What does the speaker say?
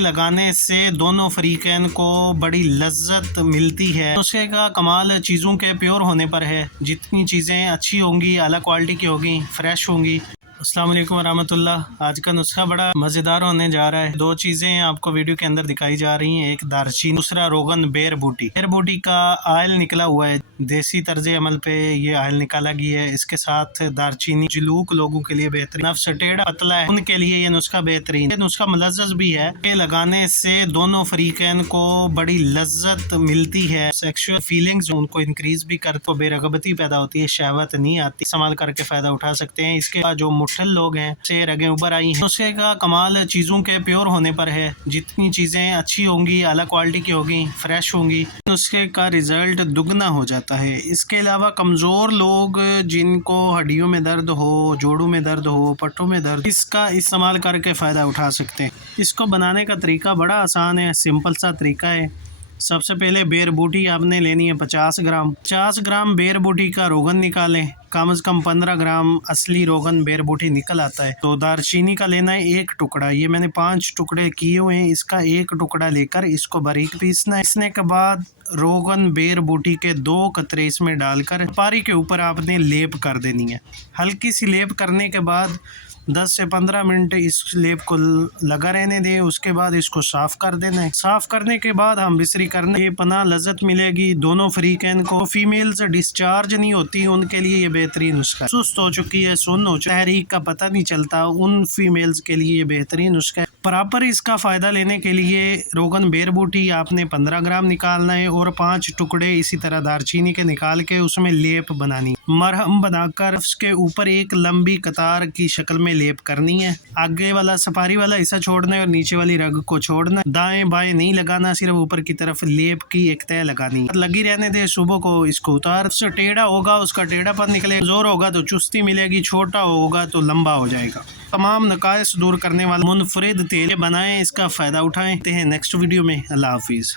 लगाने से दोनों फरीकैन को बड़ी लज्जत मिलती है। नुस्खे का कमाल चीज़ों के प्योर होने पर है। जितनी चीज़ें अच्छी होंगी, अला क्वालिटी की होगी, फ्रेश होंगी। अस्सलाम वालेकुम वरहमतुल्लाह। आज का नुस्खा बड़ा मज़ेदार होने जा रहा है। दो चीज़ें आपको वीडियो के अंदर दिखाई जा रही हैं, एक दारचीनी, दूसरा रोगन बेर बूटी। बेर बूटी का आयल निकला हुआ है, देसी तर्ज अमल पे ये आयल निकाला गया है। इसके साथ दारचीनी जुलूक लोगों के लिए बेहतरीन, नफ्स टेढ़ा पतला है उनके लिए ये नुस्खा बेहतरीन। ये नुस्खा मुलज़्ज़ज़ भी है। ये लगाने से दोनों फरीकैन को बड़ी लज्जत मिलती है। सेक्सुअल फीलिंग्स उनको इंक्रीज भी करते, बेरगबती पैदा होती है, शहवत नहीं आती। इस्तेमाल करके फ़ायदा उठा सकते हैं। इसके बाद जो मुठल लोग हैं से रगें उबर आई हैं। नुस्खे का कमाल चीज़ों के प्योर होने पर है। जितनी चीज़ें अच्छी होंगी, अला क्वालिटी की होगी, फ्रेश होंगी, नुस्खे का रिजल्ट दुगना हो जाता है। इसके अलावा कमज़ोर लोग जिनको हड्डियों में दर्द हो, जोड़ों में दर्द हो, पट्टों में दर्द, इसका इस्तेमाल करके फ़ायदा उठा सकते हैं। इसको बनाने का तरीका बड़ा आसान है, सिंपल सा तरीका है। सबसे पहले बेर बूटी आपने लेनी है 50 ग्राम। 50 ग्राम बेर बूटी का रोगन निकालें। कम से कम 15 ग्राम असली रोगन बेर बूटी निकल आता है। तो दारचीनी का लेना है एक टुकड़ा। ये मैंने 5 टुकड़े किए हुए हैं। इसका एक टुकड़ा लेकर इसको बारीक पीसना है। पीसने के बाद रोगन बेर बूटी के 2 कतरे इसमें डालकर पारी के ऊपर आपने लेप कर देनी है। हल्की सी लेप करने के बाद 10 से 15 मिनट इस लेप को लगा रहने दें। उसके बाद इसको साफ़ कर देना है। साफ़ करने के बाद हम बिस्तरी करना है। पनाह लज्जत मिलेगी दोनों फरीकैन को। फीमेल्स डिस्चार्ज नहीं होती, उनके लिए ये बेहतरीन नुस्खा है। सुस्त हो चुकी है, सुन्न हो चुकी है, तहरीक का पता नहीं चलता, उन फीमेल्स के लिए ये बेहतरीन नुस्खा है। प्रॉपर इसका फ़ायदा लेने के लिए रोगन बेर बूटी आपने 15 ग्राम निकालना है और 5 टुकड़े इसी तरह दारचीनी के निकाल के उसमें लेप बनानी है। मरहम बनाकर उसके ऊपर एक लंबी कतार की शक्ल में लेप करनी है। आगे वाला सपारी वाला हिस्सा छोड़ना है और नीचे वाली रग को छोड़ना है। दाएं बाएं नहीं लगाना, सिर्फ ऊपर की तरफ लेप की एक तय लगानी है। लगी रहने दे। सुबह को इसको उतार। उससे टेढ़ा होगा, उसका टेढ़ापन निकले। जोर होगा तो चुस्ती मिलेगी, छोटा होगा तो लंबा हो जाएगा। तमाम नकाइस दूर करने वाला मुनफरिद तेल बनाएं, इसका फ़ायदा उठाएं। नेक्स्ट वीडियो में। अल्लाह हाफिज़।